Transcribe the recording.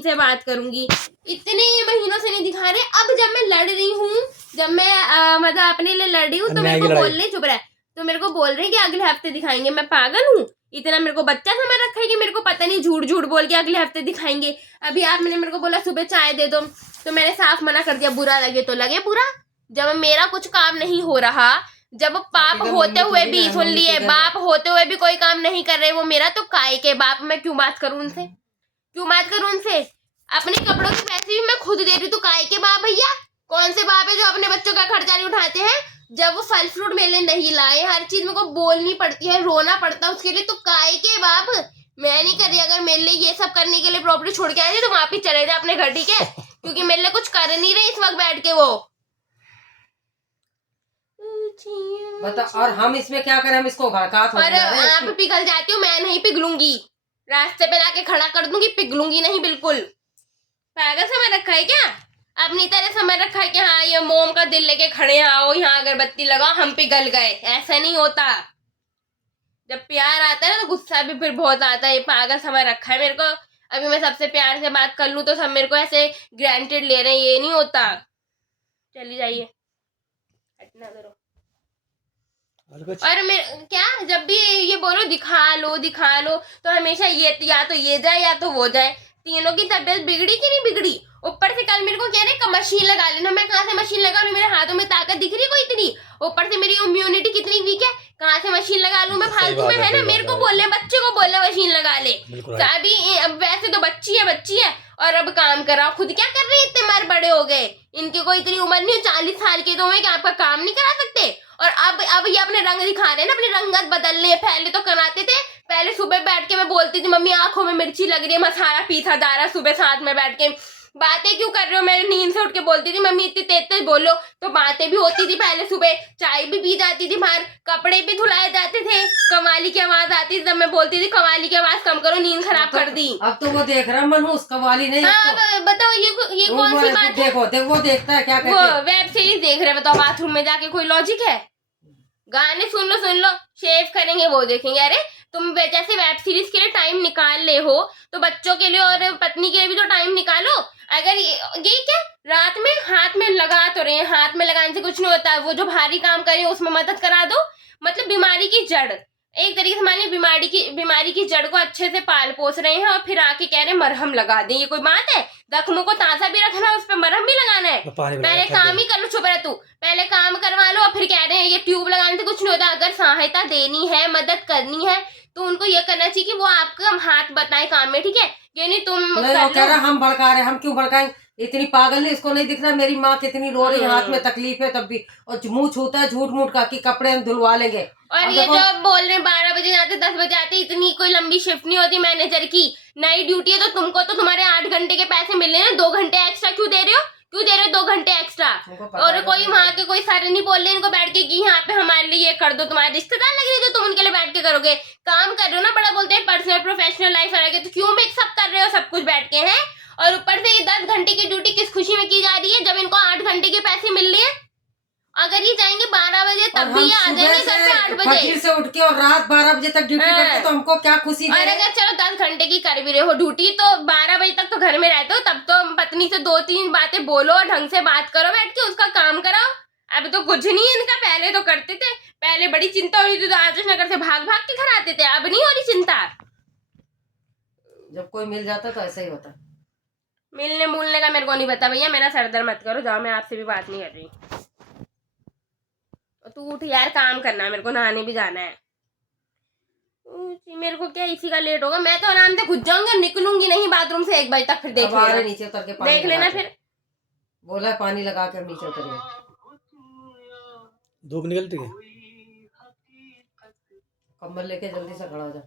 इनसे बात करूंगी। इतने महीनों से नहीं दिखा रहे। अब जब मैं लड़ रही हूँ, जब मैं मतलब अपने लिए लड़ रही हूँ तो मेरे को बोल रहे, चुप रहा, तो मेरे को बोल रहे कि अगले हफ्ते दिखाएंगे। मैं पागल हूँ? इतना मेरे को बच्चा समझ रखा है कि मेरे को पता नहीं, झूठ झूठ बोल के अगले हफ्ते दिखाएंगे। अभी आपने मेरे को बोला सुबह चाय दे दो, तो मैंने साफ मना कर दिया। बुरा लगे तो लगे बुरा। जब मेरा कुछ काम नहीं हो रहा, जब बाप होते हुए भी, सुन लिए, बाप होते हुए भी कोई काम नहीं कर रहे वो मेरा, तो काय के बाप मैं क्यों बात करूं उनसे? क्यों बात करूं उनसे? अपने कपड़ों के पैसे भी मैं खुद दे रही हूँ, तो काय के बाप भैया? कौन से बाप है जो अपने बच्चों का खर्चा नहीं उठाते हैं? जब वो फल फ्रूट मेले नहीं लाए, हर चीज मेरे को बोलनी पड़ती है, रोना पड़ता है उसके लिए, तो काय के बाप? मैं नहीं कर रही। अगर मेरे लिए ये सब करने के लिए प्रॉपर्टी छोड़ के आए थे तो वहां पे चले जाए अपने घर, ठीक है? क्योंकि मेरे लिए कुछ कर नहीं रहे इस वक्त बैठ के वो। बता, और हम इसमें क्या करें? हम इसको भड़का थोड़ी और आप पिघल जाती हो, मैं नहीं पिघलूंगी। रास्ते पे लाके खड़ा कर दूंगी, पिघलूंगी नहीं बिल्कुल। पागल समझ रखा है क्या? अपनी तरह समझ रखा है कि हाँ ये मोम का दिल लेके खड़े हैं, आओ यहाँ अगरबत्ती लगाओ, हम पिघल गए। ऐसा नहीं होता। जब प्यार आता है ना तो गुस्सा भी फिर बहुत आता है। पागल समझ रखा है मेरे को। अभी मैं सबसे प्यार से बात कर लूं तो सब मेरे को ऐसे ग्रांटेड ले रहे हैं, ये नहीं होता। चली जाइए, हटना करो। और मैं क्या, जब भी ये बोलो दिखा लो तो हमेशा ये या तो ये जाए या तो वो जाए। तीनों की तबीयत बिगड़ी कि नहीं बिगड़ी? ऊपर से कल मेरे को कह रहे मशीन लगा लेना। मैं कहाँ से मशीन लगा लूं? मेरे हाथों में ताकत दिख रही है कोई इतनी? ऊपर से मेरी इम्यूनिटी कितनी वीक है, कहाँ से मशीन लगा लूं मैं? फालतू में है ना, मेरे को बोल रहे, बच्चे को बोल रहे मशीन लगा ले। अभी वैसे तो बच्ची है और अब काम कराओ। खुद क्या कर रही है? इतने मार बड़े हो गए, इनकी कोई इतनी उम्र नहीं, 40 साल के तो हुए कि आपका काम नहीं करा सकते। और अब ये अपने रंग दिखा रहे हैं ना, अपनी रंगत बदल रहे हैं। पहले तो कराते थे, पहले सुबह बैठ के मैं बोलती थी मम्मी आंखों में मिर्ची लग रही है, मसाला पीसा जा रहा, सुबह साथ में बैठ के बातें क्यों कर रहे हो? मैं नींद से उठ के बोलती थी मम्मी इतनी तेज तेज बोलो, तो बातें भी होती थी पहले। सुबह चाय भी पी जाती थी बाहर, कपड़े भी धुलाए जाते थे, कवाली की आवाज आती थी, तब मैं बोलती थी कवाली की आवाज कम करो, नींद खराब कर दी। अब तो वो देख रहा मनहूस, कवाली नहीं। हाँ तो बताओ ये कौन सी बात है? देखो वो देखता है क्या कहते वो वेब सीरीज देख रहे, बताओ बाथरूम में जाके कोई लॉजिक है? गाने सुन लो, शेव करेंगे वो देखेंगे। अरे तुम जैसे वेब सीरीज के लिए टाइम निकाल ले हो तो बच्चों के लिए और पत्नी के लिए भी तो टाइम निकालो। अगर ये क्या रात में हाथ में लगा तो रहे हैं, हाथ में लगाने से कुछ नहीं होता। वो जो भारी काम करे उसमें मदद करा दो। मतलब बीमारी की जड़, एक तरीके से मानिए बीमारी की जड़ को अच्छे से पाल पोस रहे हैं और फिर आके कह रहे मरहम लगा दें। ये कोई बात है? जख्मों को ताजा भी रखना है, उस पर मरहम भी लगाना है। पहले काम ही कर लो। चुप रह तू, पहले काम करवा लो और फिर कह रहे हैं ये ट्यूब लगाने से कुछ नहीं होता। अगर सहायता देनी है, मदद करनी है तो उनको ये करना चाहिए कि वो आपका हाथ बताए काम में, ठीक है? ये नहीं तुम कह रहा हम भड़का रहे, हम क्यों भड़काएं? इतनी पागल नहीं, इसको नहीं दिख रहा मेरी माँ कितनी रो रही है, हाथ में तकलीफ है तब भी, और मुंह छूता है झूठ मूठ का कि कपड़े हम धुलवा लेंगे। और ये जो बोल रहे 12 बजे जाते 10 बजे आते, इतनी कोई लंबी शिफ्ट नहीं होती मैनेजर की, नई ड्यूटी है तो तुमको तो तुम्हारे 8 घंटे के पैसे मिल रहे हैं, 2 घंटे एक्स्ट्रा क्यों दे रहे हो? 2 घंटे एक्स्ट्रा? और कोई वहाँ के कोई सारे नहीं बोल रहे इनको बैठ के कि यहाँ पे हमारे लिए ये कर दो। तुम्हारे रिश्तेदार लग रहे जो तुम उनके लिए बैठ के करोगे? काम कर रहे हो ना, बड़ा बोलते हैं पर्सनल प्रोफेशनल लाइफ अलग है, तो क्यों मिक्सअप कर रहे हो सब कुछ बैठ के? हैं और ऊपर से ये 10 घंटे की ड्यूटी किस खुशी में की जा रही है जब इनको 8 घंटे के पैसे मिल रहे हैं? अगर ये जाएंगे 12 बजे तब भी ये आ जाएंगे घर पे 8 बजे से उठ के और रात 12 बजे तक ड्यूटी करते तो हमको क्या खुशी है? और अगर चलो 10 घंटे की कर भी रहे हो ड्यूटी तो 12 बजे तक तो घर में रहते हो, तब तो पत्नी से 2-3 बातें बोलो और ढंग से बात करो, बैठ के उसका काम कराओ। अब तो कुछ नहीं है इनका। पहले तो करते थे, पहले बड़ी चिंता हो रही थी तो आदर्श नगर से भाग भाग के घर आते थे, अब नहीं हो रही चिंता। जब कोई मिल जाता तो ऐसा ही होता। मिलने मूलने का मेरे को नहीं पता भैया, मेरा सरदर्द मत करो, जाओ, मैं आपसे भी बात नहीं कर रही। तू उठ यार, काम करना है, मेरे को नहाने भी जाना है। मेरे को क्या इसी का लेट होगा, मैं तो आराम से घुस जाऊंगी, निकलूंगी नहीं बाथरूम से 1 बजे तक। फिर देख लेना नीचे उतर के पानी देख लेना फिर। बोला पानी लगा के नीचे उतरिए। धूप निकलती है, कंबल लेके जल्दी से खड़ा हो जा।